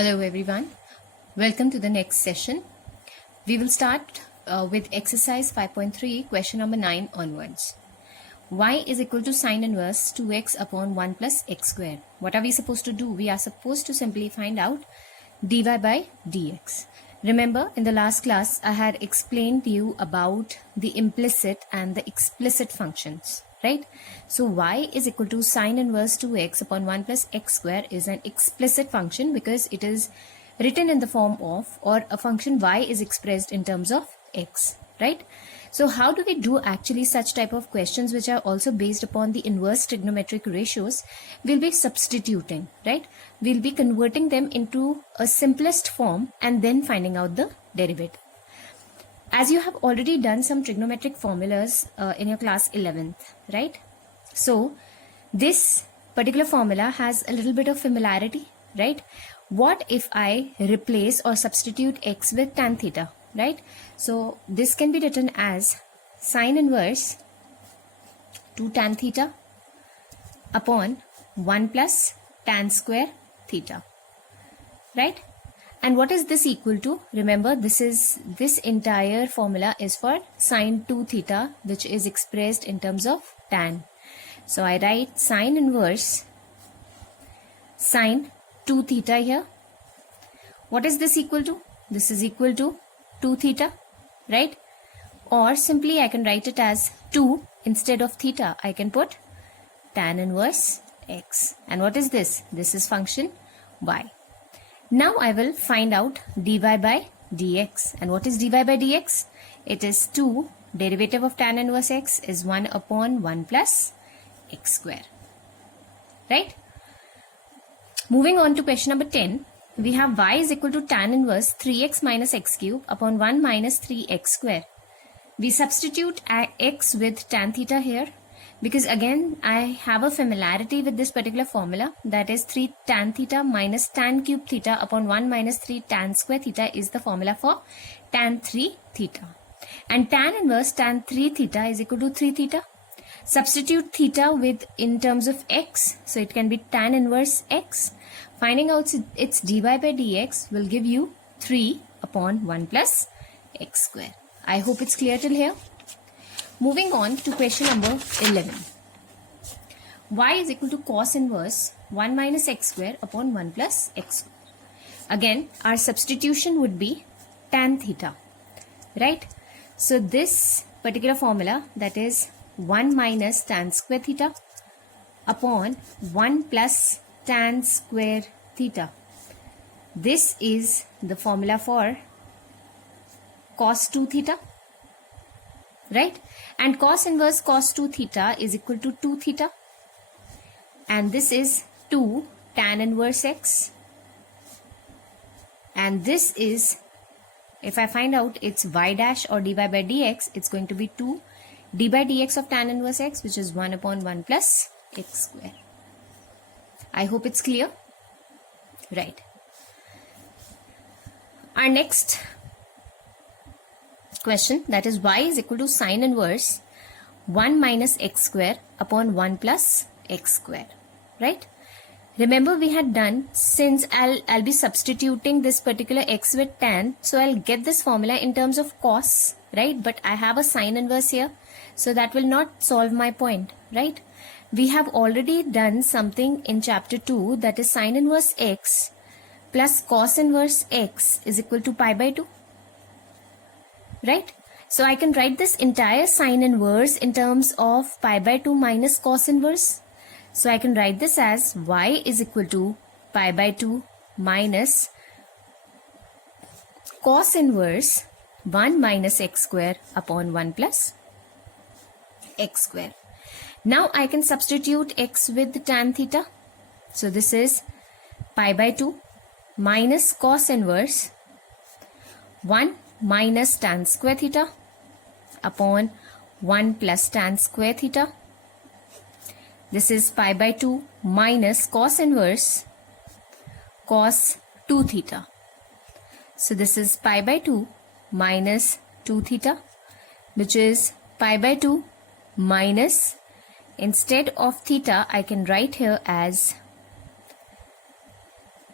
Hello everyone, welcome to the next session. We will start with exercise 5.3 question number 9 onwards. Y is equal to sine inverse 2x upon 1 plus x square. What are we supposed to do? We are supposed to simply find out dy by dx. Remember, in the last class I had explained to you about the implicit and the explicit functions, right? So y is equal to sine inverse 2x upon 1 plus x square is an explicit function because it is written in the form of, or a function y is expressed in terms of x, right? So how do we do actually such type of questions which are also based upon the inverse trigonometric ratios? We'll be substituting, right? We'll be converting them into a simplest form and then finding out the derivative. As you have already done some trigonometric formulas in your class 11th, right? So this particular formula has a little bit of familiarity, right? What if I replace or substitute x with tan theta, right? So this can be written as sine inverse 2 tan theta upon 1 plus tan square theta, right? And what is this equal to? Remember, this entire formula is for sine 2 theta, which is expressed in terms of tan. So I write sine inverse sine 2 theta here. What is this equal to? This is equal to 2 theta, right? Or simply I can write it as 2 instead of theta. I can put tan inverse x. And what is this? This is function y. Now I will find out dy by dx. And what is dy by dx? It is 2 derivative of tan inverse x is 1 upon 1 plus x square, right? Moving on to question number 10. We have y is equal to tan inverse 3x minus x cube upon 1 minus 3x square. We substitute x with tan theta here because again I have a familiarity with this particular formula, that is 3 tan theta minus tan cube theta upon 1 minus 3 tan square theta is the formula for tan 3 theta. And tan inverse tan 3 theta is equal to 3 theta. Substitute theta with in terms of x, so it can be tan inverse x. Finding out its dy by dx will give you 3 upon 1 plus x square. I hope it's clear till here. Moving on to question number 11. Y is equal to cos inverse 1 minus x square upon 1 plus x square. Again, our substitution would be tan theta, right? So this particular formula, that is 1 minus tan square theta upon 1 plus tan square theta. This is the formula for cos 2 theta, right? And cos inverse cos 2 theta is equal to 2 theta. And this is 2 tan inverse x. And this is, if I find out its y dash or dy by dx, it's going to be 2 d by dx of tan inverse x, which is 1 upon 1 plus x square. I hope it's clear. Right. Our next question, that is y is equal to sine inverse 1 minus x square upon 1 plus x square, right? Remember we had done, since I'll be substituting this particular x with tan, so I'll get this formula in terms of cos, right? But I have a sine inverse here, so that will not solve my point, right? We have already done something in chapter 2, that is sine inverse x plus cos inverse x is equal to pi by 2, right? So I can write this entire sine inverse in terms of pi by 2 minus cos inverse. So I can write this as y is equal to pi by 2 minus cos inverse 1 minus x square upon 1 plus x square. Now I can substitute x with tan theta. So this is pi by 2 minus cos inverse 1 minus tan square theta upon 1 plus tan square theta. This is pi by 2 minus cos inverse cos 2 theta. So this is pi by 2 minus 2 theta, which is pi by 2 minus, instead of theta I can write here as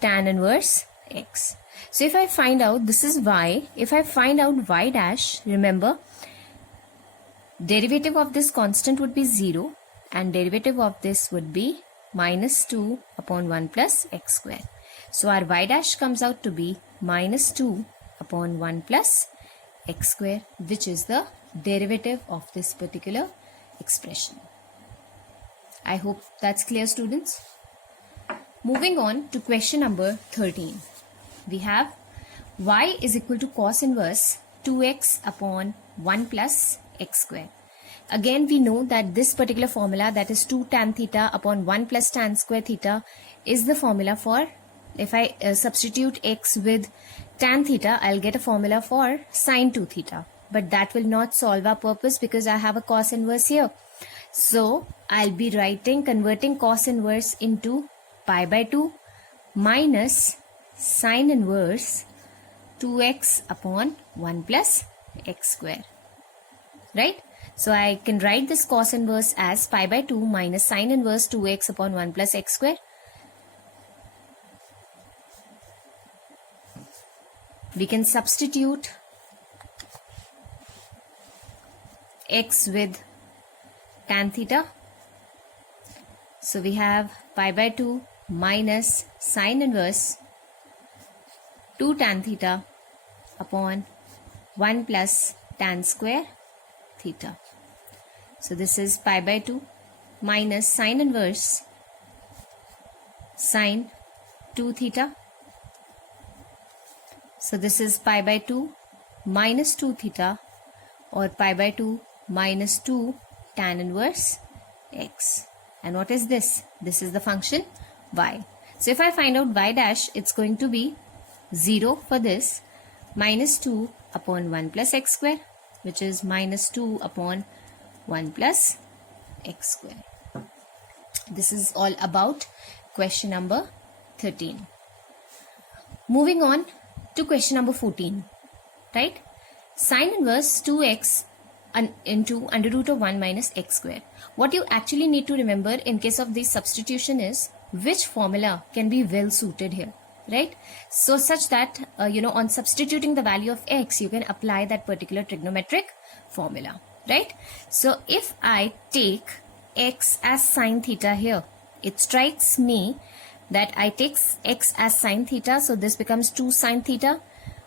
tan inverse x. So if I find out this is y, if I find out y dash, remember derivative of this constant would be 0 and derivative of this would be minus 2 upon 1 plus x square. So our y dash comes out to be minus 2 upon 1 plus x square, which is the derivative of this particular expression. I hope that's clear, students. Moving on to question number 13. We have y is equal to cos inverse 2x upon 1 plus x square. Again, we know that this particular formula, that is 2 tan theta upon 1 plus tan square theta, is the formula for, if I substitute x with tan theta, I'll get a formula for sin 2 theta. But that will not solve our purpose because I have a cos inverse here. So I'll be converting cos inverse into pi by 2 minus sin inverse 2x upon 1 plus x square. Right? So I can write this cos inverse as pi by 2 minus sin inverse 2x upon 1 plus x square. We can substitute x with tan theta. So we have pi by 2 minus sin inverse 2 tan theta upon 1 plus tan square theta. So this is pi by 2 minus sin inverse sin 2 theta. So this is pi by 2 minus 2 theta, or pi by 2 minus 2 tan inverse x. And what is this? This is the function y. So if I find out y dash, it's going to be 0 for this, minus 2 upon 1 plus x square, which is minus 2 upon 1 plus x square. This is all about question number 13. Moving on to question number 14, right? Sin inverse 2x into under root of 1 minus x square. What you actually need to remember in case of this substitution is which formula can be well suited here, right? So such that, on substituting the value of x, you can apply that particular trigonometric formula, right? So if I take x as sine theta here, it strikes me that I take x as sine theta, so this becomes 2 sine theta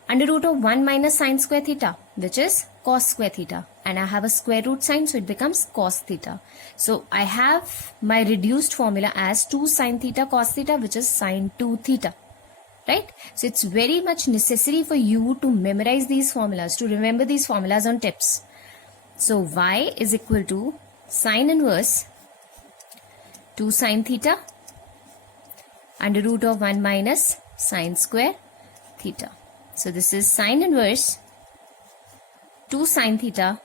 under root of 1 minus sine square theta, which is cos square theta, and I have a square root sign, so it becomes cos theta. So I have my reduced formula as 2 sine theta cos theta, which is sine 2 theta, right? So it's very much necessary for you to memorize these formulas, to remember these formulas on tips. So y is equal to sine inverse 2 sine theta under root of 1 minus sine square theta. So this is sine inverse 2 sine theta,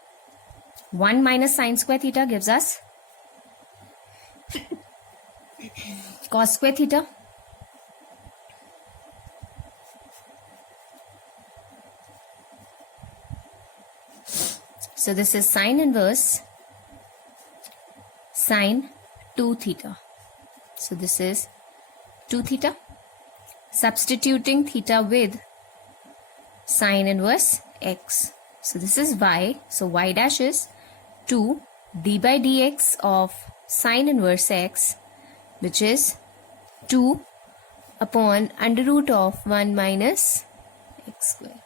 1 minus sine square theta gives us cos square theta. So this is sine inverse sine 2 theta. So this is 2 theta. Substituting theta with sine inverse x. So this is y. So y dash is 2 d by dx of sine inverse x, which is 2 upon under root of 1 minus x square.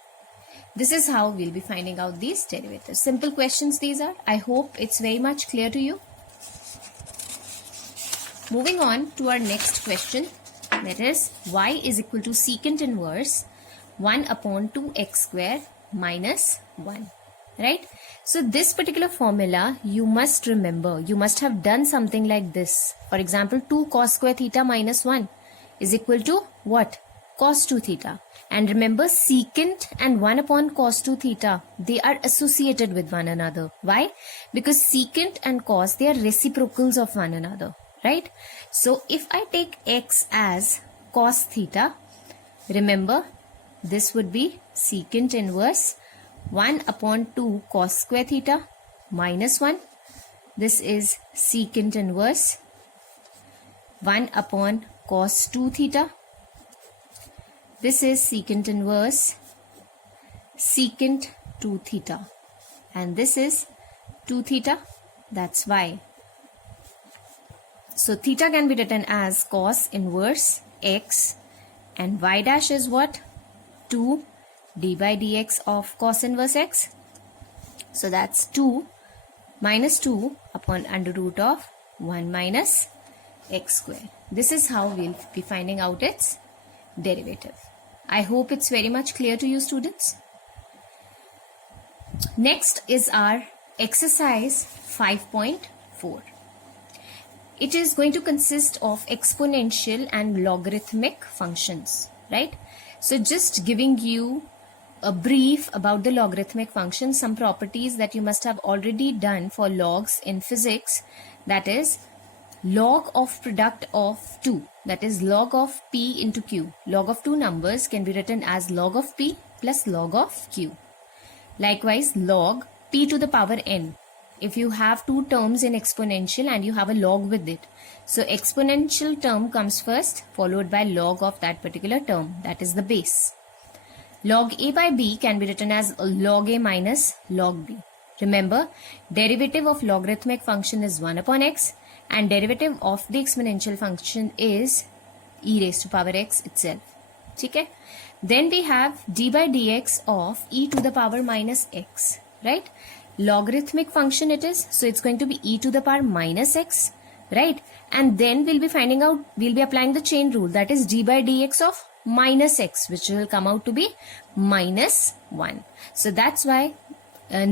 This is how we'll be finding out these derivatives. Simple questions these are. I hope it's very much clear to you. Moving on to our next question, that is y is equal to secant inverse 1 upon 2x square minus 1, right? So this particular formula you must remember. You must have done something like this. For example, 2 cos square theta minus 1 is equal to what? Cos 2 theta. And remember, secant and 1 upon cos 2 theta, they are associated with one another. Why? Because secant and cos, they are reciprocals of one another, right? So if I take x as cos theta, remember this would be secant inverse 1 upon 2 cos square theta minus 1. This is secant inverse 1 upon cos 2 theta This is secant inverse secant 2 theta. And this is 2 theta. That's why. So theta can be written as cos inverse x, and y dash is what? 2 d by dx of cos inverse x. So that's 2 minus 2 upon under root of 1 minus x square. This is how we'll be finding out its derivative. I hope it's very much clear to you, students. Next is our exercise 5.4. It is going to consist of exponential and logarithmic functions, right? So just giving you a brief about the logarithmic function, some properties that you must have already done for logs in physics, that is log of product of 2, that is log of p into q. Log of two numbers can be written as log of p plus log of q. Likewise, log p to the power n. If you have two terms in exponential and you have a log with it, so exponential term comes first, followed by log of that particular term, that is the base. Log a by b can be written as log a minus log b. Remember, derivative of logarithmic function is 1 upon x, and derivative of the exponential function is e raised to power x itself. Okay? Then we have d by dx of e to the power minus x, right? Logarithmic function it is, so it's going to be e to the power minus x, right? And then we'll be finding out, we'll be applying the chain rule, that is d by dx of minus x, which will come out to be minus 1. So that's why the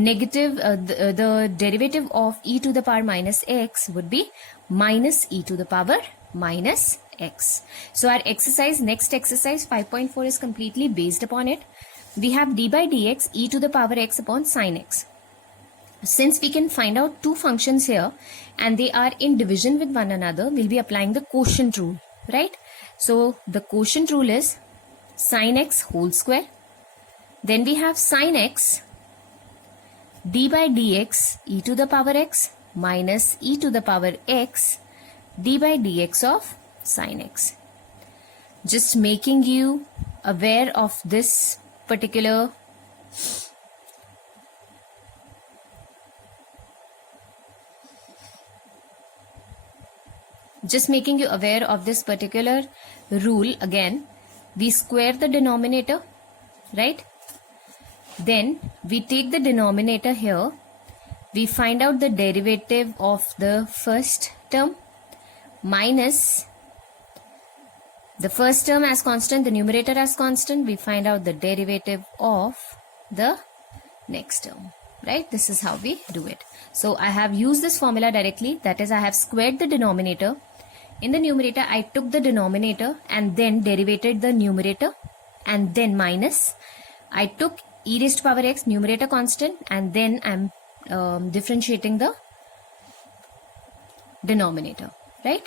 derivative of e to the power minus x would be minus e to the power minus x. So our exercise, next exercise 5.4 is completely based upon it. We have d by dx e to the power x upon sin x. Since we can find out two functions here and they are in division with one another, we'll be applying the quotient rule, right? So the quotient rule is sin x whole square. Then we have sin x d by dx e to the power x minus e to the power x d by dx of sin x. Just making you aware of this particular rule again. We square the denominator, right? Then we take the denominator here. We find out the derivative of the first term minus the first term as constant, the numerator as constant. We find out the derivative of the next term, right? This is how we do it. So I have used this formula directly, that is I have squared the denominator. In the numerator, I took the denominator and then derivated the numerator and then minus. I took e raised to power x, numerator constant, and then I'm differentiating the denominator, right?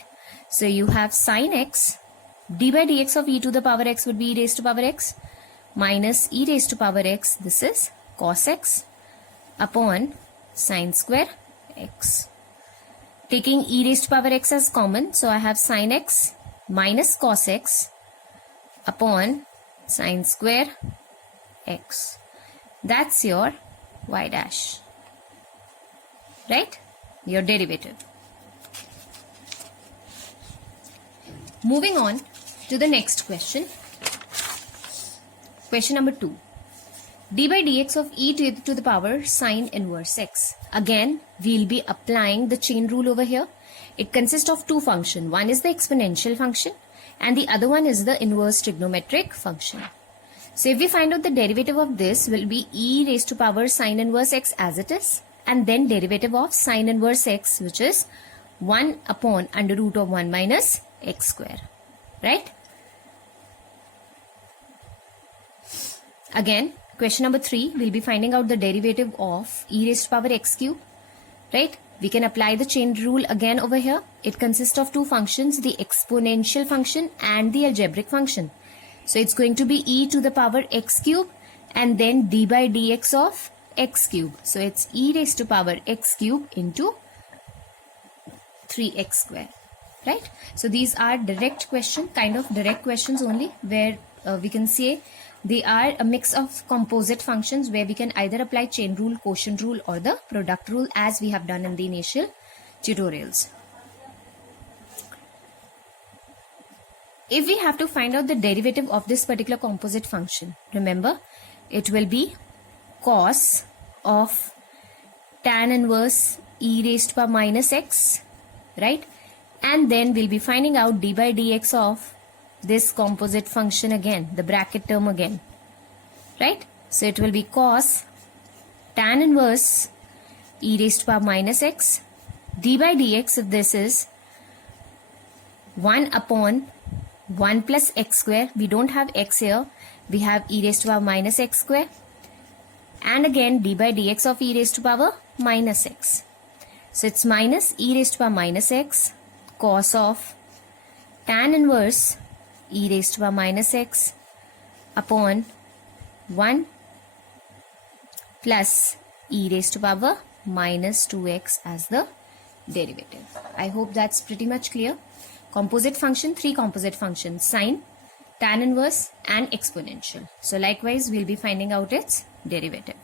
So you have sin x, d by dx of e to the power x would be e raised to power x minus e raised to power x, this is cos x upon sin square x. Taking e raised to power x as common, so I have sin x minus cos x upon sin square x. That's your y dash, right? Your derivative. Moving on to the next question. Question number 2. d by dx of e to the power sine inverse x. Again, we'll be applying the chain rule over here. It consists of two functions. One is the exponential function and the other one is the inverse trigonometric function. So if we find out the derivative of this will be e raised to power sine inverse x as it is, and then derivative of sine inverse x, which is 1 upon under root of 1 minus x square, right? Again, question number 3, we'll be finding out the derivative of e raised to power x cube, right? We can apply the chain rule again over here. It consists of two functions, the exponential function and the algebraic function. So it's going to be e to the power x cube and then d by dx of x cube. So it's e raised to power x cube into 3x square, right? So these are direct question, kind of direct questions only, where we can say they are a mix of composite functions where we can either apply chain rule, quotient rule, or the product rule, as we have done in the initial tutorials. If we have to find out the derivative of this particular composite function, remember it will be cos of tan inverse e raised to power minus x, right? And then we'll be finding out d by dx of this composite function again, the bracket term again, right? So it will be cos tan inverse e raised to power minus x, d by dx of this is 1 upon 1 plus x square. We don't have x here, we have e raised to power minus x square, and again d by dx of e raised to power minus x. So it's minus e raised to power minus x cos of tan inverse e raised to power minus x upon 1 plus e raised to power minus 2x as the derivative. I hope that's pretty much clear. Composite function, 3 composite functions: sine, tan inverse, and exponential. So likewise, we'll be finding out its derivative.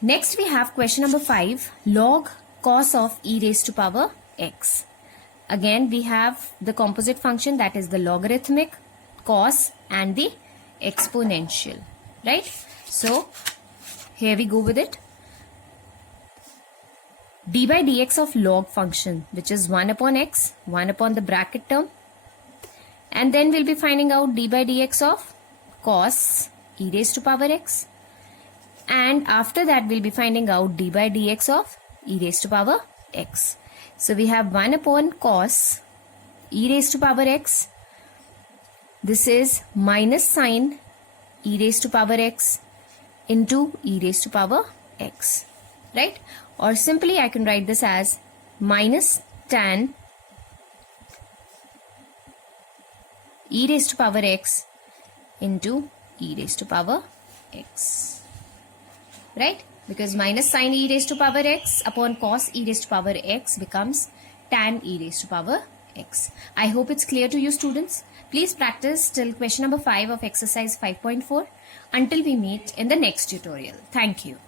Next we have question number 5, log cos of e raised to power x. Again we have the composite function, that is the logarithmic, cos, and the exponential, right? So here we go with it. D by dx of log function, which is 1 upon x, 1 upon the bracket term, and then we'll be finding out d by dx of cos e raised to power x, and after that we'll be finding out d by dx of e raised to power x. So we have 1 upon cos e raised to power x, this is minus sine e raised to power x into e raised to power x, right? Or simply I can write this as minus tan e raised to power x into e raised to power x, right? Because minus sine e raised to power x upon cos e raised to power x becomes tan e raised to power x. I hope it's clear to you, students. Please practice till question number 5 of exercise 5.4 until we meet in the next tutorial. Thank you.